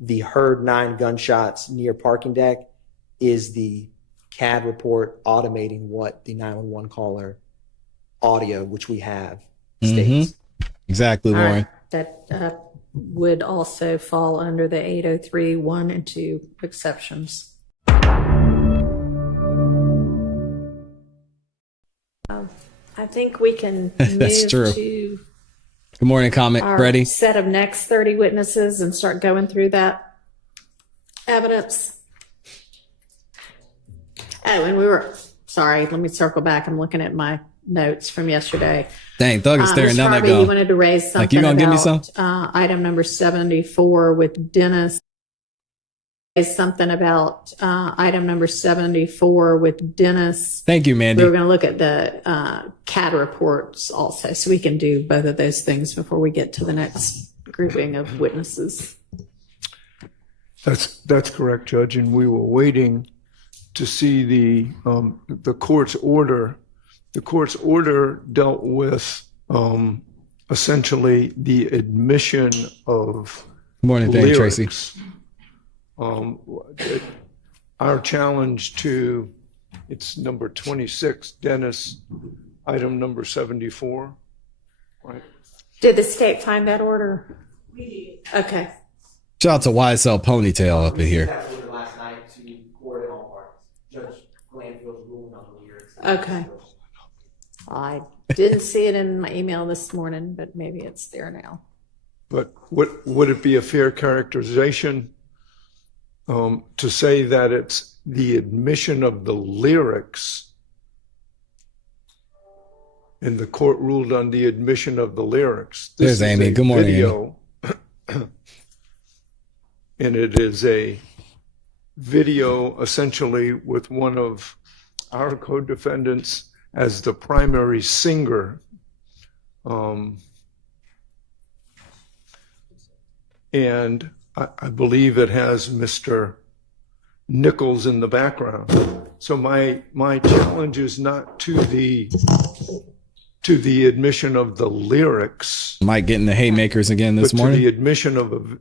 the heard 9 gunshots near parking deck is the CAD report automating what the 911 caller audio, which we have, states. Exactly, Lauren. That would also fall under the 803(1) and 2 exceptions. I think we can That's move true. to Good morning, comment. our Ready? set of next 30 witnesses and start going through that evidence. Oh, and sorry, let me circle back. I'm looking at my notes from yesterday. Dang, Thug is staring Ms. down that Harvey, go. you wanted to raise something Like, you gonna give me some? item number 74 with Dennis. Something about item number 74 with Dennis. Thank you, Mandy. We were going to look at the CAD reports also, so we can do both of those things before we get to the next grouping of witnesses. That's correct, Judge, and we were waiting to see the court's order. The court's order dealt with essentially the admission of Good morning, thank you, Tracy. lyrics. Our challenge to, it's number 26, Dennis, item number 74, right? Did the state find that order? We did. Okay. Shout out to YSL Ponytail up in here. That order last night to court in all parties. Judge Glanfield's ruling on the lyrics. Okay. I didn't see it in my email this morning, but maybe it's there now. But would it be a fair characterization to say that it's the admission of the lyrics, and the court ruled on the admission of the lyrics? There's Amy. Good morning, video, and it is a video essentially with one of our co-defendants as the primary singer. And I believe it has Mr. Nichols in the background. So my challenge is not to the admission of the lyrics. Mike getting the haymakers again this but morning. to the admission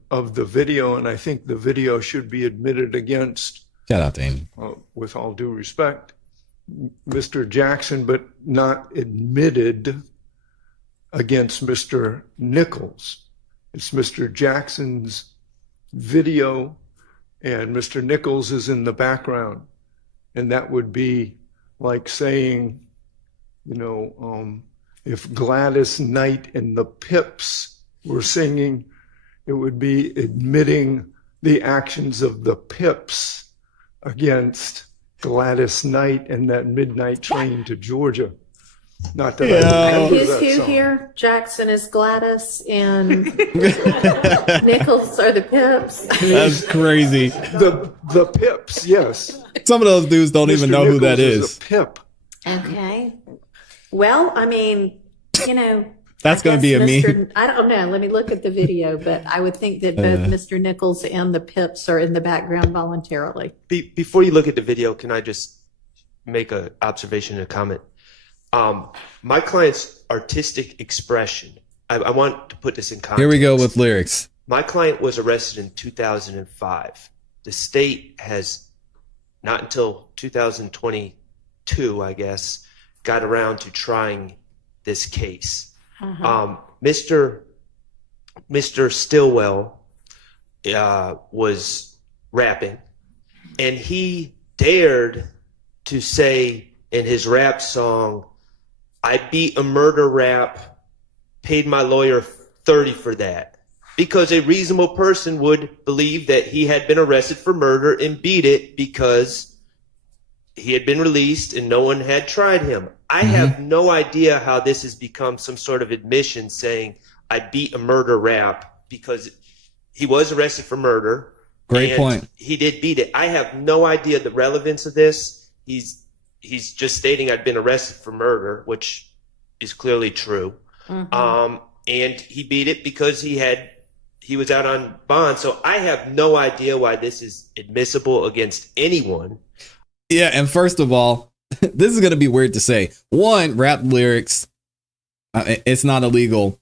of the video, and I think the video should be admitted against, Shout out to Amy. with all due respect, Mr. Jackson, but not admitted against Mr. Nichols. It's Mr. Jackson's video, and Mr. Nichols is in the background. And that would be like saying, if Gladys Knight and the Pips were singing, it would be admitting the actions of the Pips against Gladys Knight and that midnight train to Georgia. Not that I would Who's that who song. here? Jackson is Gladys and Nichols are the Pips. That's crazy. The Pips, yes. Some of those dudes don't even Mr. know who that Nichols is. a Pip. Okay. Well, I mean, That's going to be a me. I don't know. Let me look at the video, but I would think that both Mr. Nichols and the Pips are in the background voluntarily. Before you look at the video, can I just make an observation and a comment? My client's artistic expression, I want to put this in context. Here we go with lyrics. My client was arrested in 2005. The state has, not until 2022, I guess, got around to trying this case. Mr. Stillwell was rapping, and he dared to say in his rap song, "I beat a murder rap, paid my lawyer $30 for that." Because a reasonable person would believe that he had been arrested for murder and beat it because he had been released and no one had tried him. I have no idea how this has become some sort of admission saying, "I beat a murder rap," because he was arrested for murder. Great and point. He did beat it. I have no idea the relevance of this. He's just stating I've been arrested for murder, which is clearly true. And he beat it because he was out on bond. So I have no idea why this is admissible against anyone. Yeah, and first of all, this is going to be weird to say. One, rap lyrics, it's not illegal.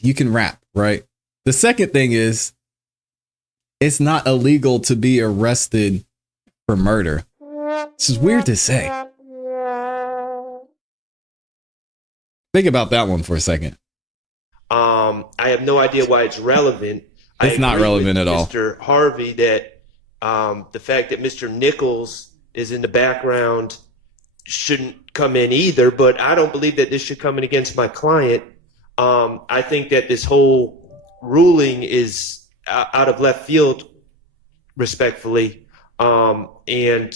You can rap, right? The second thing is, it's not illegal to be arrested for murder. This is weird to say. Think about that one for a second. I have no idea why it's relevant. It's not relevant at all. Mr. Harvey, that the fact that Mr. Nichols is in the background shouldn't come in either, but I don't believe that this should come in against my client. I think that this whole ruling is out of left field, respectfully, and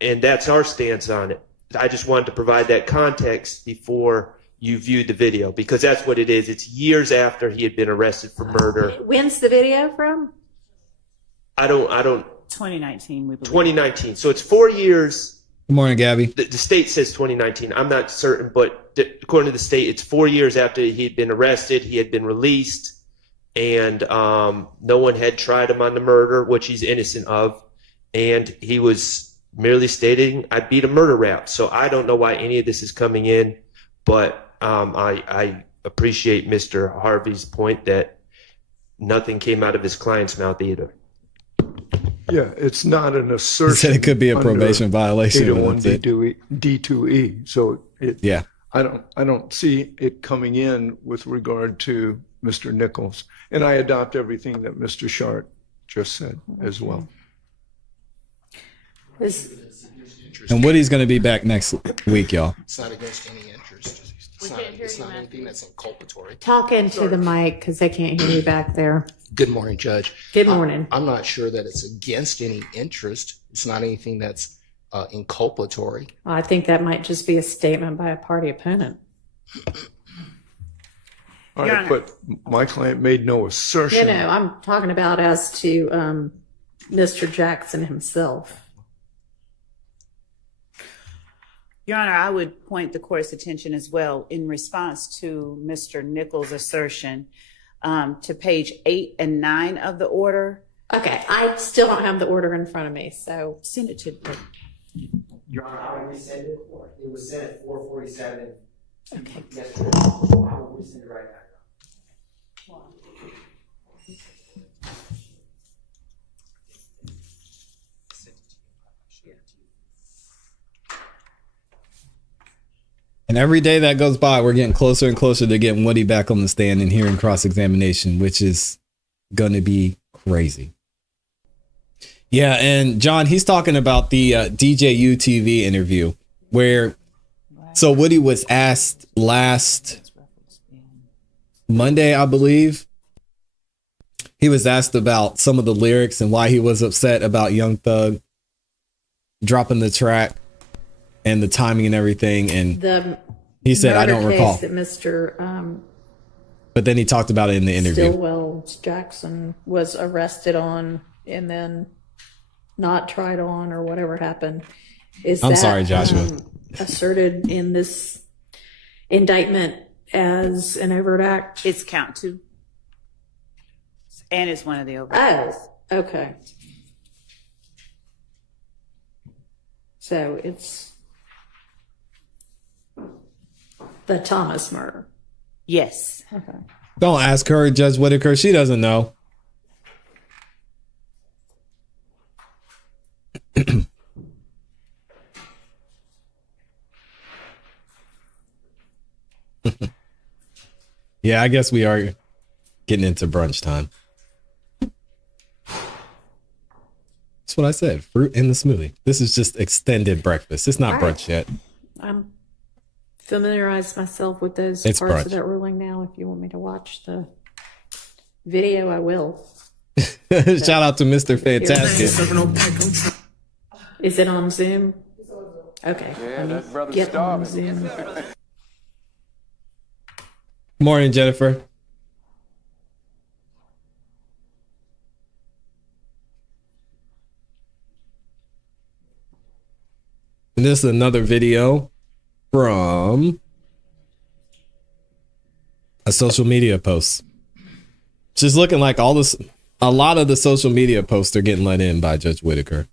that's our stance on it. I just wanted to provide that context before you viewed the video, because that's what it is. It's years after he had been arrested for murder. When's the video from? I don't 2019, we believe. 2019. So it's 4 years. Good morning, Gabby. The state says 2019. I'm not certain, but according to the state, it's 4 years after he'd been arrested. He had been released, and no one had tried him on the murder, which he's innocent of. And he was merely stating, I beat a murder rap. So I don't know why any of this is coming in, but I appreciate Mr. Harvey's point that nothing came out of his client's mouth either. Yeah, it's not an assertion. He said it could be a probation violation. 801 That's it. D2E. So Yeah. I don't see it coming in with regard to Mr. Nichols. And I adopt everything that Mr. Shart just said as well. And Woody's going to be back next week, y'all. It's not against any interest. It's not anything that's inculpatory. Talk into the mic because they can't hear you back there. Good morning, Judge. Good morning. I'm not sure that it's against any interest. It's not anything that's inculpatory. Well, I think that might just be a statement by a party opponent. All right, but my client made no assertion. I'm talking about as to Mr. Jackson himself. Your Honor, I would point the court's attention as well in response to Mr. Nichols' assertion to page 8 and 9 of the order. Okay, I still don't have the order in front of me, so Send it to Your Honor, I will resend it. It was sent at 4:47 okay. yesterday. I will resend it right now. And every day that goes by, we're getting closer and closer to getting Woody back on the stand and hearing cross-examination, which is going to be crazy. Yeah, and John, he's talking about the DJU TV interview where, so Woody was asked last Monday, I believe. He was asked about some of the lyrics and why he was upset about Young Thug dropping the track and the timing and everything. And he said, I don't recall. That Mr. But then he talked about it in the interview. Stillwell Jackson was arrested on and then not tried on or whatever happened. I'm sorry, Joshua. Asserted in this indictment as an overt act? It's count 2. And it's one of the overt acts. Oh, okay. So it's the Thomas murder. Yes. Okay. Don't ask her, Judge Whitaker. She doesn't know. Yeah, I guess we are getting into brunch time. That's what I said. Fruit in the smoothie. This is just extended breakfast. It's not All brunch yet. I'm familiarized myself with those It's parts brunch. of that ruling now. If you want me to watch the video, I will. Shout out to Mr. Fantastic. Is it on Zoom? Okay. Let me get on Zoom. Morning, Jennifer. And this is another video from a social media post. Just looking like all this, a lot of the social media posts are getting let in by Judge Whitaker.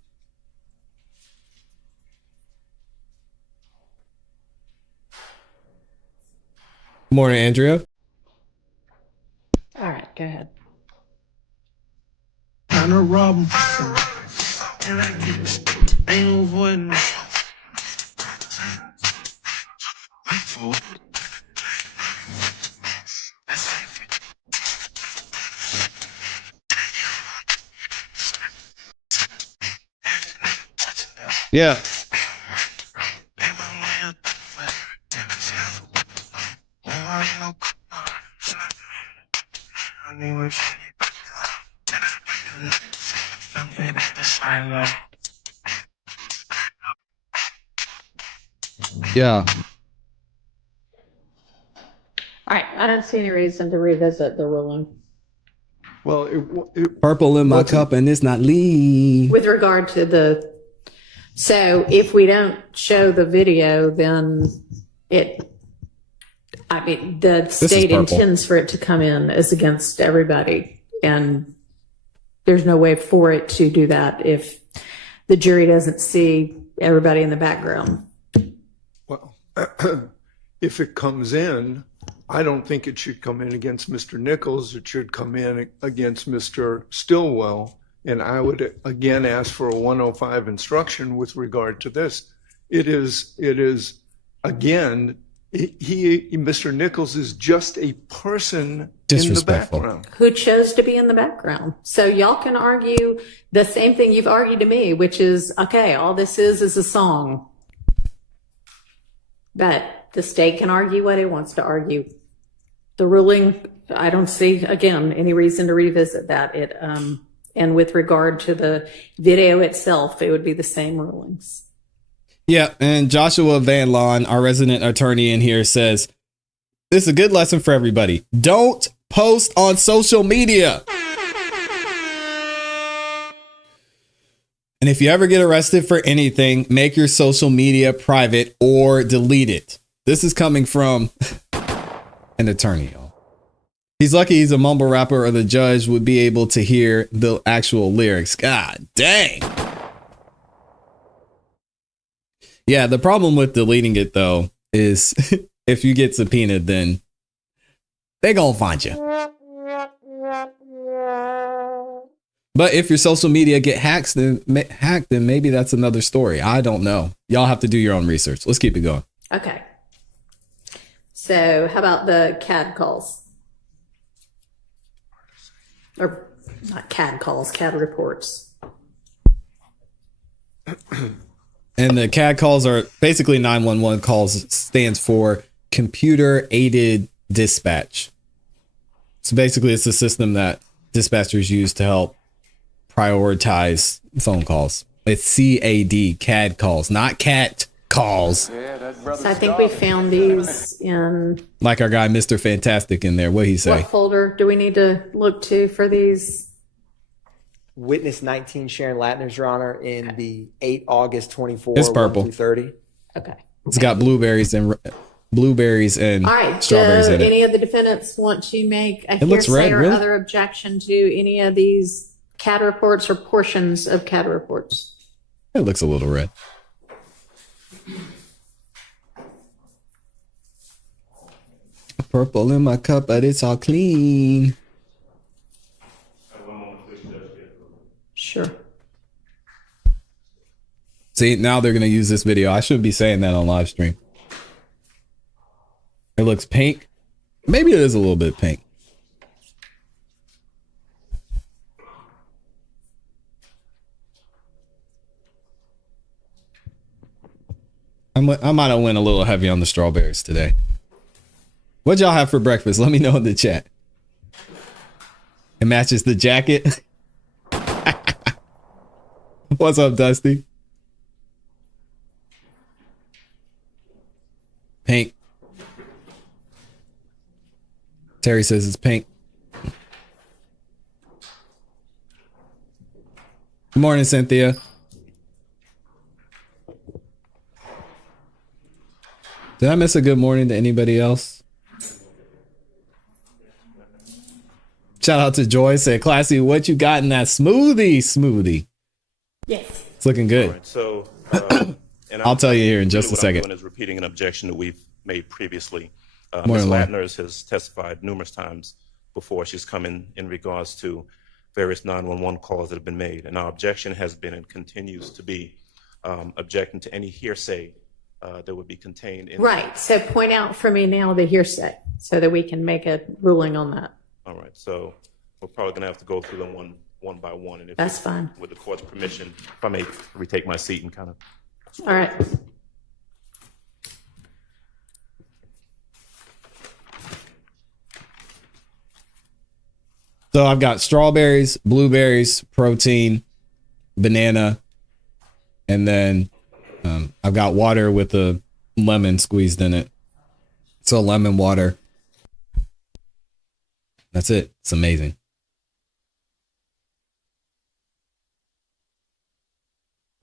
Morning, Andrea. All right. go ahead. I know Robin. Ain't no avoiding. Yeah. Yeah. All right, I don't see any reason to revisit the ruling. Well, Purple in my What's it- cup and it's not lean. With regard to the, so if we don't show the video, then the is state purple. intends for it to come in as against everybody. And there's no way for it to do that if the jury doesn't see everybody in the background. well, if it comes in, I don't think it should come in against Mr. Nichols. It should come in against Mr. Stillwell. And I would again ask for a 105 instruction with regard to this. It is again, Mr. Nichols is just a person in the Disrespectful. background. Who chose to be in the background. So y'all can argue the same thing you've argued to me, which is, okay, all this is a song. But the state can argue what it wants to argue. The ruling, I don't see, again, any reason to revisit that. And with regard to the video itself, it would be the same rulings. Yeah, and Joshua Van Lawn, our resident attorney in here, says, this is a good lesson for everybody. Don't post on social media. And if you ever get arrested for anything, make your social media private or delete it. This is coming from an attorney, y'all. He's lucky he's a mumble rapper or the judge would be able to hear the actual lyrics. God dang. Yeah, the problem with deleting it, though, is if you get subpoenaed, then they gonna find you. But if your social media get hacked, then maybe that's another story. I don't know. Y'all have to do your own research. Let's keep it going. Okay. So how about the CAD calls? Or not CAD calls, CAD reports. And the CAD calls are basically 911 calls. It stands for computer aided dispatch. So basically it's a system that dispatchers use to help prioritize phone calls. It's CAD calls, not cat calls. So I think we found these in Like our guy, Mr. Fantastic in there. What'd he say? what folder do we need to look to for these? Witness 19 Sharon Latner's, Your Honor, in the 8 August 24. It's purple. 1 through 30. Okay. It's got blueberries and All right. strawberries Do in it. any of the defendants want to make a looks hearsay red, or really? other objection to any of these CAD reports or portions of CAD reports? It looks a little red. Purple in my cup, but it's all clean. Sure. See, now they're going to use this video. I shouldn't be saying that on live stream. It looks pink. Maybe it is a little bit pink. I might have went a little heavy on the strawberries today. What'd y'all have for breakfast? Let me know in the chat. It matches the jacket. What's up, Dusty? Pink. Terry says it's pink. Good morning, Cynthia. Did I miss a good morning to anybody else? Shout out to Joy. Said, ClassE, what you got in that smoothie? Yes. It's looking good. All right, so, and I'll tell you here in just a what I'm second. doing is repeating an objection that we've made previously. Morning, Ms. Lauren. Latner has testified numerous times before. She's come in regards to various 911 calls that have been made. And our objection has been and continues to be objecting to any hearsay that would be contained in. Right. So point out for me now the hearsay so that we can make a ruling on that. All right. So we're probably going to have to go through them one by one. And if That's fine. with the court's permission, if I may retake my seat and kind of. All right. So I've got strawberries, blueberries, protein, banana, and then I've got water with a lemon squeezed in it. So lemon water. That's it. It's amazing.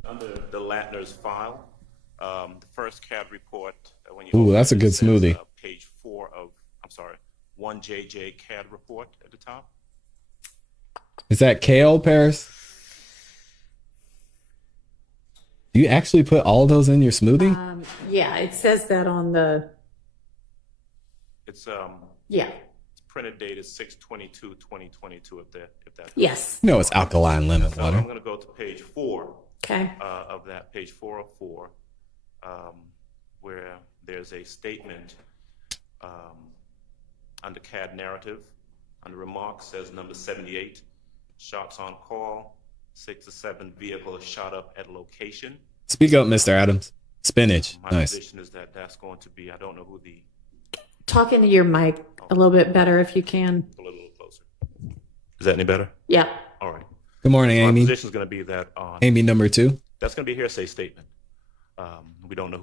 Under the Latner's file, the first CAD report. When you Ooh, that's a good it says, smoothie. Page 4 of, 1JJ CAD report at the top. Is that kale, Paris? Do you actually put all those in your smoothie? Yeah, it says that on the, It's yeah, printed date is 6/22/2022. If that. yes. No, it's alkaline lemon So water. I'm going to go to page 4 Okay. of that, page 404, where there's a statement under CAD narrative, under remarks, says number 78, shots on call, 6 to 7 vehicles shot up at location. Speak up, Mr. Adams. Spinach. My Nice. position is that that's going to be, I don't know who the, Talk into your mic a little bit better if you can. a little closer. Is that any better? Yeah. All right. Good morning, My Amy. position is going to be that on, Amy number 2. that's going to be a hearsay statement. We don't know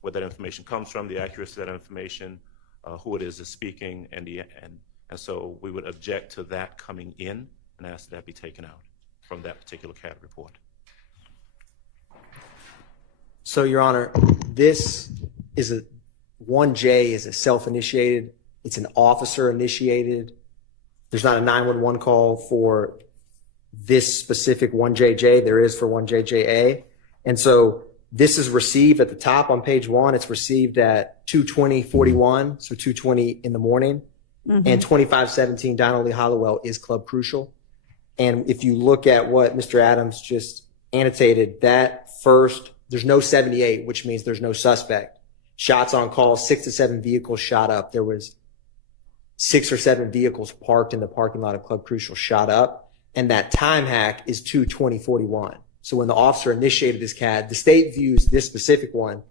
where that information comes from, the accuracy of that information, who it is that's speaking, and so we would object to that coming in and ask that be taken out from that particular CAD report. So, Your Honor, this is 1J is a self-initiated. It's an officer-initiated. There's not a 911 call for this specific 1JJ. There is for 1JJA. And so this is received at the top on page 1. It's received at 2:20:41, so 2:20 in the morning. And 2517 Donald Lee Hollowell is Club Crucial. And if you look at what Mr. Adams just annotated, that first, there's no 78, which means there's no suspect. Shots on call, 6 to 7 vehicles shot up. There was 6 or 7 vehicles parked in the parking lot of Club Crucial shot up. And that time hack is 2:20:41. So when the officer initiated this CAD, the state views this specific one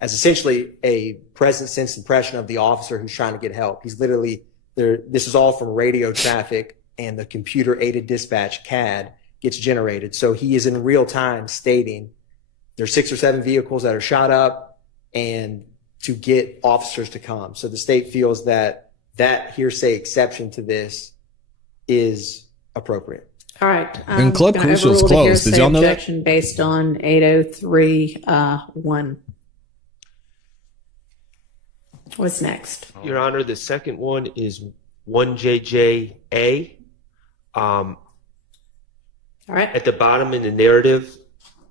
as essentially a present sense impression of the officer who's trying to get help. He's literally there. This is all from radio traffic, and the computer aided dispatch CAD gets generated. So he is in real time stating there's 6 or 7 vehicles that are shot up and to get officers to come. So the state feels that that hearsay exception to this is appropriate. All right. And Club gonna Crucial is overrule the closed. Did hearsay y'all know that? objection based on 803(1). What's next? Your Honor, the second one is 1JJA. All right. At the bottom in the narrative,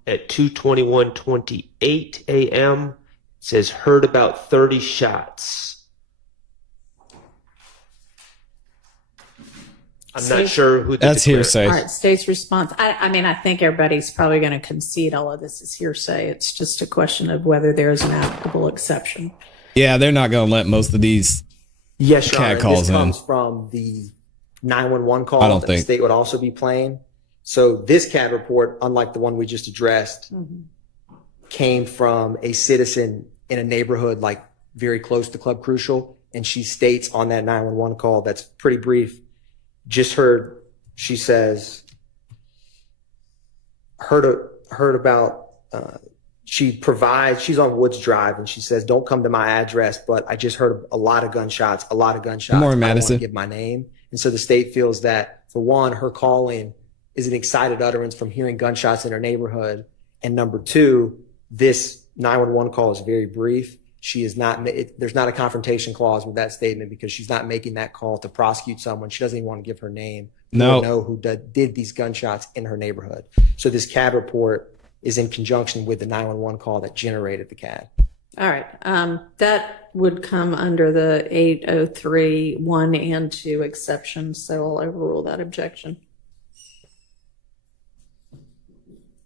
at 2:21:28 a.m., it says heard about 30 shots. I'm See? not sure who the That's declarer- hearsay. All right. State's response. I mean, I think everybody's probably going to concede all of this is hearsay. It's just a question of whether there's an applicable exception. Yeah, they're not going to let most of these. Yes, Your CAD Honor, calls this in. comes from the 911 call I don't that think- the state would also be playing. So this CAD report, unlike the one we just addressed, came from a citizen in a neighborhood like very close to Club Crucial, and she states on that 911 call that's pretty brief. Just heard, she says, heard about. She's on Woods Drive, and she says, "Don't come to my address, but I just heard a lot of gunshots. Good morning, I don't want Madison. to give my name." And so the state feels that, for one, her calling is an excited utterance from hearing gunshots in her neighborhood. And number two, this 911 call is very brief. She is not, there's not a confrontation clause with that statement because she's not making that call to prosecute someone. She doesn't even want to give her name. No. Or know who did these gunshots in her neighborhood. So this CAD report is in conjunction with the 911 call that generated the CAD. All right. That would come under the 803 1 and 2 exceptions, so I'll overrule that objection.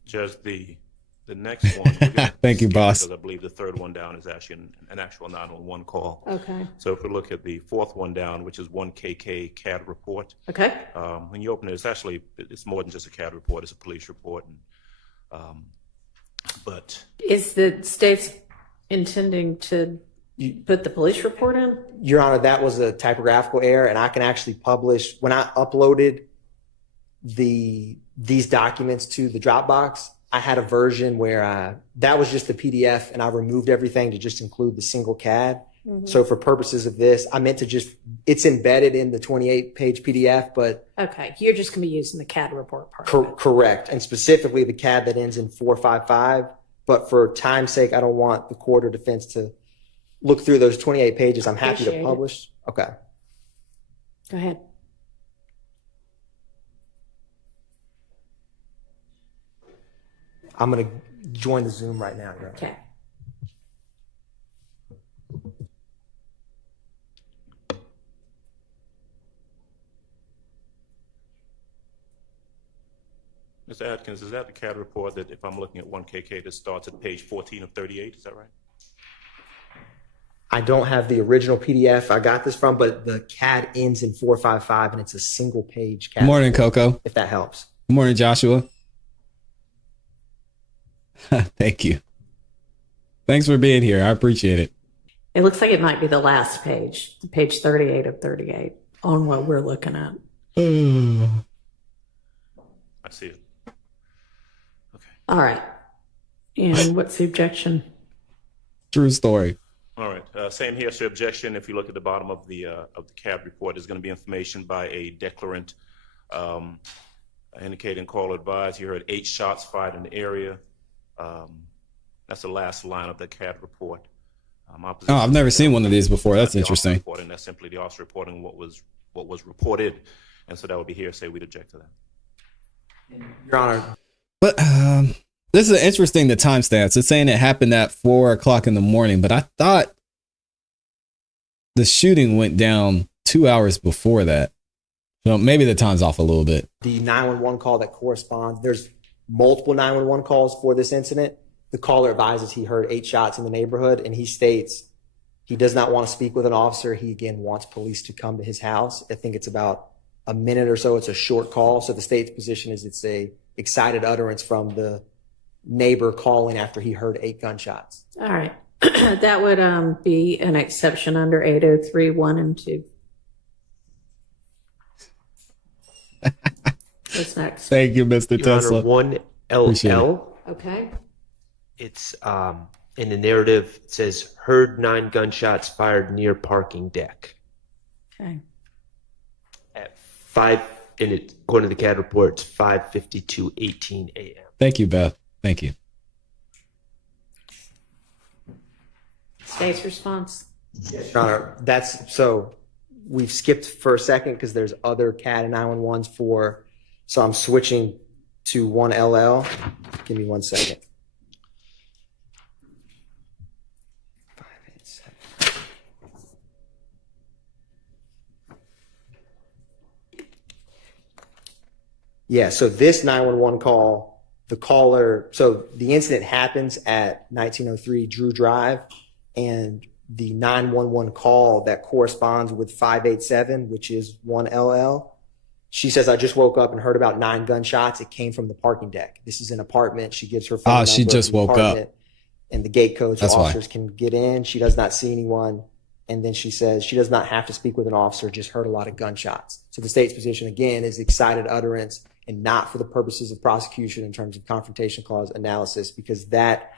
Judge, the next one. we're gonna Thank you, skip boss. Because I believe the third one down is actually an actual 911 call. Okay. So if we look at the fourth one down, which is 1KK CAD report, Okay. when you open it, it's more than just a CAD report. It's a police report. But Is the state's intending to put the police report in? Your Honor, that was a typographical error, and I can actually publish, when I uploaded these documents to the Dropbox, I had a version where that was just the PDF, and I removed everything to just include the single CAD. So for purposes of this, I meant to it's embedded in the 28-page PDF, but Okay, you're just going to be using the CAD report part. of it. correct. And specifically the CAD that ends in 455. But for time's sake, I don't want the court or defense to look through those 28 pages. I'm happy Appreciate to it. publish. Okay. Go ahead. I'm going to join the Zoom right now, Your Honor. Okay. Mr. Atkins, is that the CAD report that if I'm looking at 1KK that starts at page 14 of 38? Is that right? I don't have the original PDF I got this from, but the CAD ends in 455, and it's a single page CAD. Good morning, Coco. If that helps. Good morning, Joshua. Thank you. Thanks for being here. I appreciate it. It looks like it might be the last page, page 38 of 38 on what we're looking at. I see it. Okay. All right. And what's the objection? True story. All right. Same here, sir. Objection. If you look at the bottom of the CAD report, there's going to be information by a declarant indicating call advised. You heard 8 shots fired in the area. That's the last line of the CAD report. Oh, I've never seen one of these before. That's interesting. And that's simply the officer reporting what was reported, and so that would be hearsay. We'd object to that. Your Honor. But this is interesting, the timestamps. It's saying it happened at 4 o'clock in the morning, but I thought the shooting went down 2 hours before that. So maybe the time's off a little bit. The 911 call that corresponds, there's multiple 911 calls for this incident. The caller advises he heard 8 shots in the neighborhood, and he states he does not want to speak with an officer. He, again, wants police to come to his house. I think it's about a minute or so. It's a short call. So the state's position is it's a excited utterance from the neighbor calling after he heard 8 gunshots. All right. That would be an exception under 803 1 and 2. What's next? Thank you, Mr. Your Tesla. Honor, Appreciate 1LL. Okay. It's in the narrative. It says heard 9 gunshots fired near parking deck Okay. at 5. And it, according to the CAD report, it's 5:52:18 a.m. Thank you, Beth. Thank you. State's response. Your Honor, so we've skipped for a second because there's other CAD and 911s for, so I'm switching to 1LL. Give me 1 second. 587. Yeah, so this 911 call, the caller, so the incident happens at 1903 Drew Drive, and the 911 call that corresponds with 587, which is 1LL. She says, I just woke up and heard about 9 gunshots. It came from the parking deck. This is an apartment. She gives her phone number. She just of the woke up. apartment and the gate code so That's why. officers can get in. She does not see anyone. And then she says she does not have to speak with an officer, just heard a lot of gunshots. So the state's position, again, is excited utterance and not for the purposes of prosecution in terms of confrontation clause analysis, because that,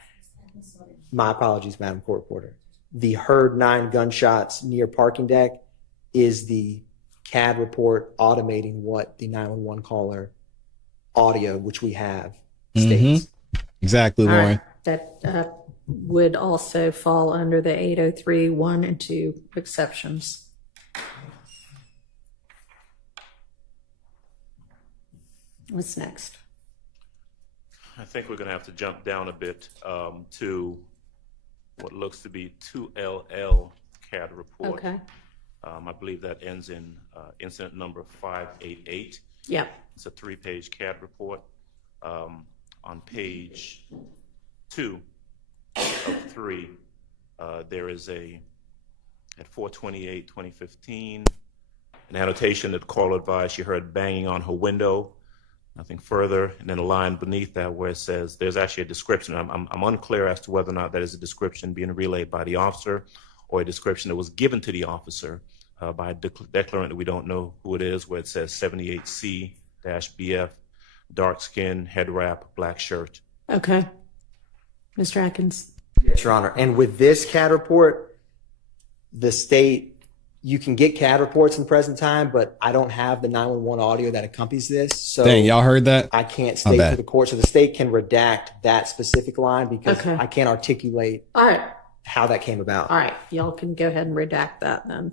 my apologies, Madam Court Reporter, the heard 9 gunshots near parking deck is the CAD report automating what the 911 caller audio, which we have, states. Exactly, All Lauren. right. That would also fall under the 803 1 and 2 exceptions. What's next? I think we're going to have to jump down a bit to what looks to be 2LL CAD report. Okay. I believe that ends in incident number 588. Yep. It's a 3-page CAD report. On page 2 of 3, there is at 4/28/2015, an annotation that caller advised she heard banging on her window. Nothing further. And then a line beneath that where it says there's actually a description. I'm unclear as to whether or not that is a description being relayed by the officer or a description that was given to the officer by a declarant that we don't know who it is, where it says 78C-BF, dark skin, head wrap, black shirt. Okay. Mr. Atkins. Yes, Your Honor. And with this CAD report, the state, you can get CAD reports in the present time, but I don't have the 911 audio that accompanies this. So Dang, y'all heard that? I can't My state bad. to the court. So the state can redact that specific line because Okay. I can't articulate All right. how that came about. All right. Y'all can go ahead and redact that then.